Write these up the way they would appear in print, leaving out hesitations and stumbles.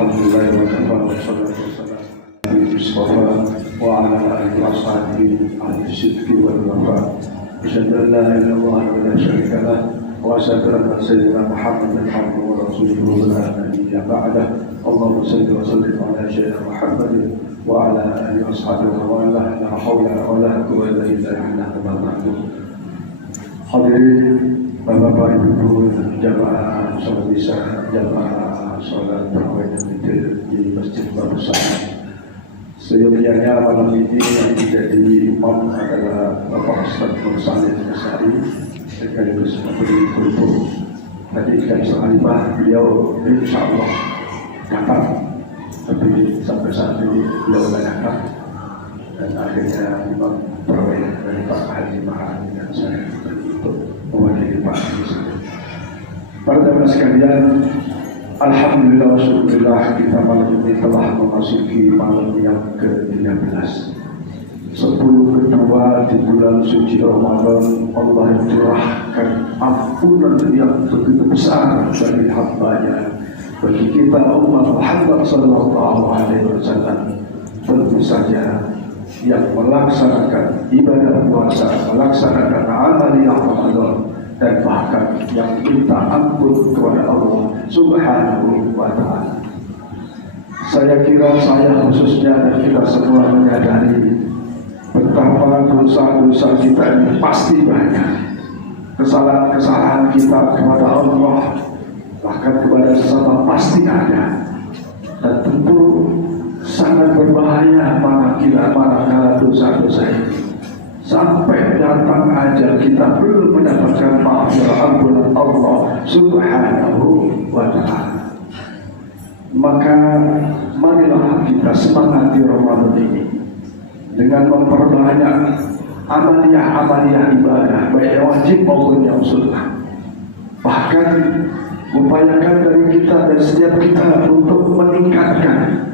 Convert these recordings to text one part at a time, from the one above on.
Alhamdulillah wa kafa wa salatu wassalam ala Mustafa wa ala alihi wa sahbihi ahli sidqi wal wafa. Asyhadu an la ilaha illallah wa la syarika lah wa asyhadu anna sayyidina Muhammadan abduhu wa rasuluhu la nabiyya ba'dah. Allahumma shalli wa sallim ala sayyidina Muhammadin wa ala alihi wa sahbihi wa ala la hawla wa la quwwata illa billah. Hadirin Bapak Ibu jamaah sholat isya, jamaah sholat tarawih di Masjid Baru Salam. Seyogianya malam ini yang menjadi imam adalah Bapak Ustaz Nur Salim Asari sekaligus memberi kultur. Tadi dari Salimah beliau insya Allah datang, tapi sampai saat ini beliau tidak datang, dan akhirnya imam tarawih dari Pak Haji Mahal dan saya untuk mewakili Pak Haji. Para jamaah sekalian, alhamdulillah wa syukurillah, kita malam ini telah memasuki malam yang ke-13, 10 kedua di bulan suci Ramadan. Allah curahkan ampunan yang begitu besar bagi hambanya, bagi kita umat Muhammad sallallahu alaihi wasallam. Tentu saja yang melaksanakan ibadah puasa, melaksanakan amaliyah Ramadan, dan bahkan yang minta ampun kepada Allah Subhanahu wa ta'ala. Saya kira saya khususnya dan kita semua menyadari betapa dosa-dosa kita ini pasti banyak. Kesalahan-kesalahan kita kepada Allah, bahkan kepada sesama pasti ada. Dan tentu sangat berbahaya manakala dosa-dosa ini sampai datang ajal kita belum mendapatkan maaf dan ampunan Allah Subhanahu wa ta'ala. Maka marilah kita semangati Ramadan ini dengan memperbanyak amaliyah ibadah, baik yang wajib maupun yang sunnah. Bahkan upayakan dari kita dan setiap kita untuk meningkatkan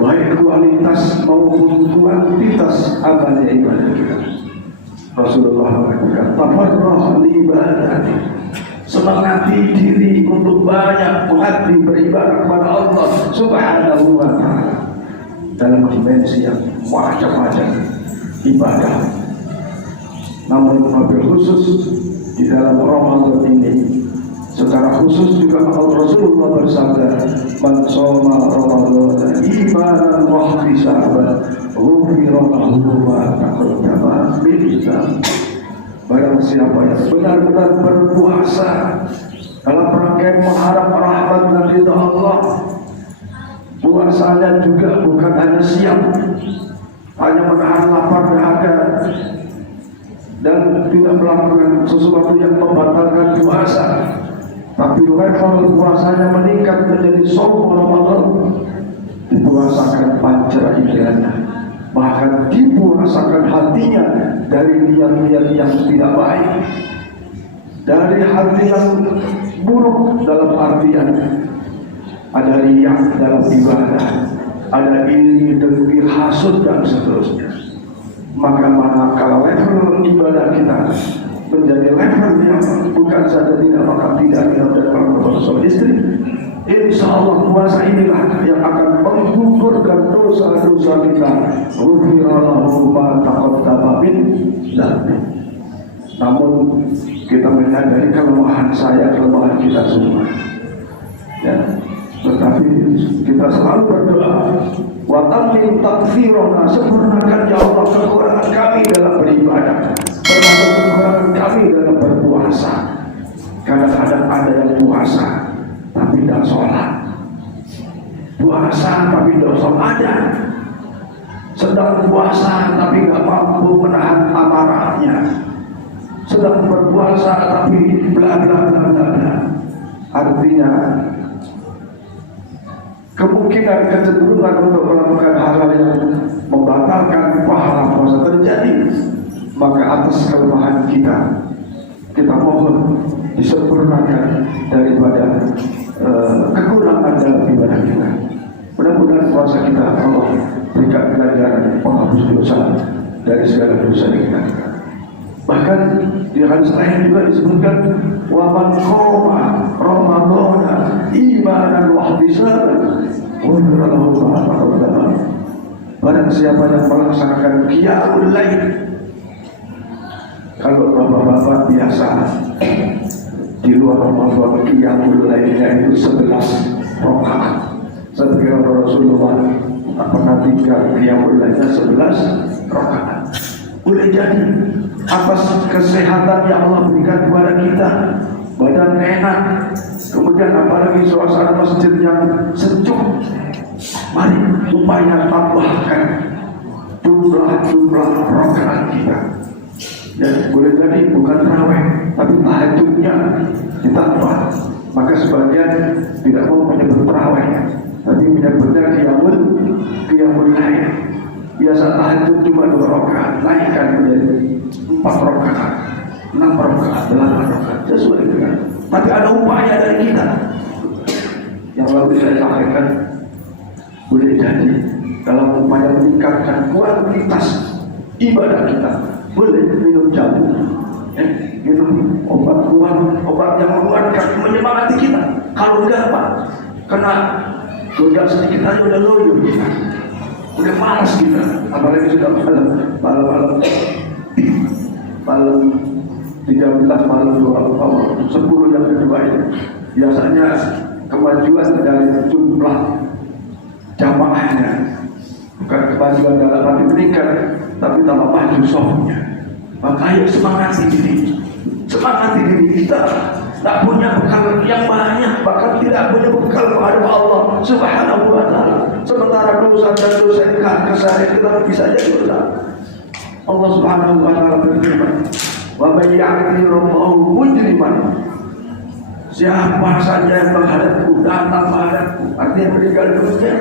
baik kualitas maupun kuantitas amaliyah ibadah kita. Rasulullah mengatakan, tafarrah li ibadati, semangati diri untuk banyak mengabdi beribadah kepada Allah Subhanahu wa ta'ala dalam dimensi yang macam-macam ibadah. Namun wabil khusus di dalam Ramadan ini, secara khusus juga Rasulullah bersabda, man shoma Ramadan imanan wa ihtisaban ghufira lahu ma taqaddama min dzambi. Barang siapa yang benar-benar berpuasa dalam rangkaian mengharap rahmat dan ridha Allah, puasanya juga bukan hanya siap, hanya menahan lapar dahaga dan tidak melakukan sesuatu yang membatalkan puasa, tapi level puasanya meningkat menjadi shaum Ramadan, dipuasakan panca indera, bahkan dipuasakan hatinya dari niat-niat yang tidak baik, dari hati yang buruk dalam artian ada riya dalam ibadah, ada iri, dengki, hasud dan seterusnya. Maka manakala level ibadah kita menjadi level yang bukan saja tidak makan, tidak minum dan melakukan suami istri, insya Allah puasa inilah yang akan menggugurkan dosa-dosa kita. Ghufira lahu ma taqaddama min dzambi. Namun kita menyadari kelemahan saya, kelemahan kita semua, ya. Tetapi kita selalu berdoa, wa tammin takfirona, sempurnakan ya Allah kekurangan kami dalam beribadah, termasuk kekurangan kami dalam berpuasa. Kadang-kadang ada yang puasa tapi tidak sholat, puasa tapi dosa ada, sedang puasa tapi tidak mampu menahan amarahnya, sedang berpuasa tapi bla bla bla bla bla. Artinya kemungkinan kecenderungan untuk melakukan hal-hal yang membatalkan pahala puasa terjadi. Maka atas kelemahan kita mohon disempurnakan daripada kekurangan dalam ibadah kita. Mudah-mudahan puasa kita Allah berikan pelajaran penghapus dosa dari segala dosa kita. Bahkan di hadis lain juga disebutkan, wa man qama Ramadana imanan wa ihtisaban Barang siapa yang melaksanakan qiyamul lail, kalau bapak-bapak biasa di luar Ramadan qiyamul lailnya itu 11 rakaat. Sebagai Rasulullah pernah tinggal qiyamul lailnya 11 rakaat. Boleh jadi atas kesehatan yang Allah berikan kepada kita, badan enak, kemudian apalagi suasana masjid yang sejuk, mari upaya tambahkan jumlah rakaat kita. Dan boleh jadi bukan tarawih, tapi tahajudnya ditambah. Maka sebagian tidak mau menyebut tarawih, tapi menyebutnya qiyamul lail. Biasa tahajud cuma 2 rakaat, naikkan menjadi 4 rakaat, 6 rakaat, 8 rakaat, sesuai dengan. Tapi ada upaya dari kita. Yang lalu saya sampaikan, boleh jadi dalam upaya meningkatkan kuantitas ibadah kita, boleh minum jamu, minum obat kuat, obat yang menguatkan, menyemangati kita. Kalau enggak apa, kena goda sedikit aja udah loyo kita, udah malas kita. Apalagi sudah malam 13 malam 10 yang kedua itu biasanya kemajuan dari jumlah jamaahnya, bukan kemajuan dalam arti meningkat, tapi tambah maju softnya. Maka ayo semangati diri kita. Tak punya bekal yang banyak, bahkan tidak punya bekal kepada Allah Subhanahu wa ta'ala. Sementara dosa dan dosa ini kesalahan kita bisa jadi dosa. Allah Subhanahu wa ta'ala berfirman, wa may ya'tirillahu mujriman, siapa saja yang menghadapku, datang menghadapku, artinya meninggal dunia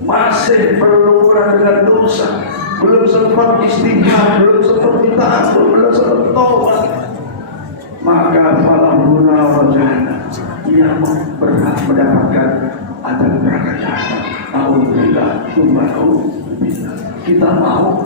masih berlumuran dengan dosa, belum sempat istighfar, belum sempat minta ampun, belum sempat taubat, maka falahuna wajahna, ia berhak mendapatkan adab neraka jahanam. Alhamdulillah, kita mau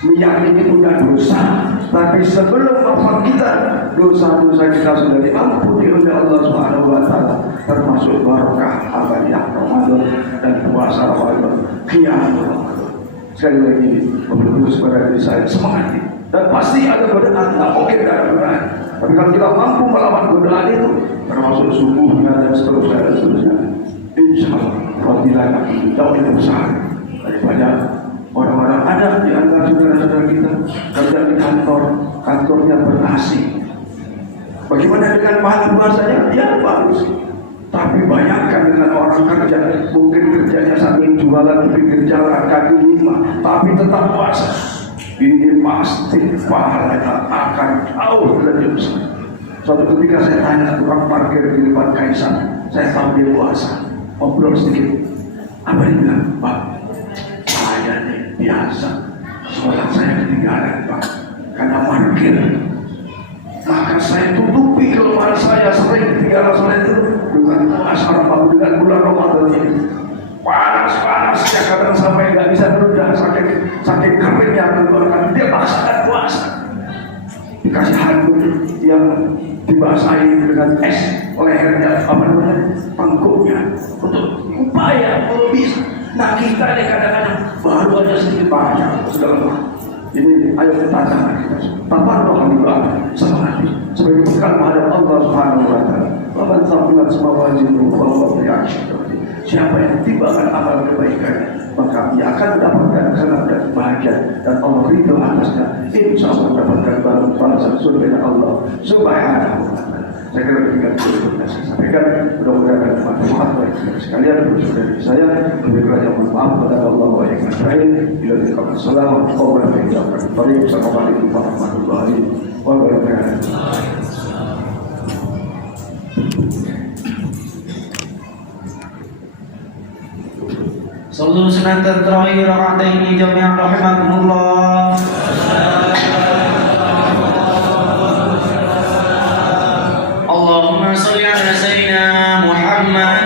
meyakini punya dosa, tapi sebelum wafat kita, dosa-dosa kita sudah diampuni oleh Allah Subhanahu wa ta'ala, termasuk barakah abadiah Ramadan dan puasa Ramadan, qiyamul Ramadan. Sekali lagi berdoa kepada diri saya, semangat, dan pasti ada godaan, tak mungkin tidak ada godaan. Tapi kalau kita mampu melawan godaan itu, termasuk subuhnya dan seterusnya, insya Allah fadilah akan jauh lebih besar daripada orang-orang ada di antara saudara-saudara kita kerja di kantornya ber-AC. Bagaimana dengan pahala puasanya? Ya bagus. Tapi bayangkan dengan orang kerja, mungkin kerjanya sambil jualan di pinggir jalan kaki 5, tapi tetap puasa. Ini pasti pahalanya akan jauh lebih besar. Suatu ketika saya tanya tukang parkir di depan Kaisar, saya sambil puasa, ngobrol sedikit. Apa yang bilang, Pak? Saya nih biasa, sholat saya ketinggalan, Pak, karena parkir. Maka saya tutupi kelemahan saya, sering ketinggalan sholat itu dengan puasa Ramadan, dengan bulan Ramadan ini. Panas ya, kadang sampai nggak bisa berudah, saking keringnya mengeluarkan, dia paksakan puasa. Dikasih handuk yang dibasahi dengan es lehernya, apa namanya, panggungnya, untuk upaya kalau bisa. Nah kita ini kadang-kadang baru aja sedikit banyak sudah lemah. Ini ayo kita tangan kita, taparroh hamdulillah, semangat sebagai bekal menghadap Allah Subhanahu wa ta'ala. Waman sabilat semua wajib Allah yakin. Siapa yang timbangan amal kebaikan, maka ia akan mendapatkan senang dan bahagia, dan Allah ridho atasnya. Insya Allah mendapatkan balasan surga Allah Subhanahu wa ta'ala. Saya kira tinggal saya sampaikan, mudah-mudahan bermanfaat bagi sekalian. Saudara saya lebih kurang yang bermaaf kepada Allah wa yang terakhir. Bila dikatakan salam, Assalamualaikum warahmatullahi wabarakatuh. صلوا سنة التراويح ركعتين جميعا رحمكم الله. اللهم صل على سيدنا محمد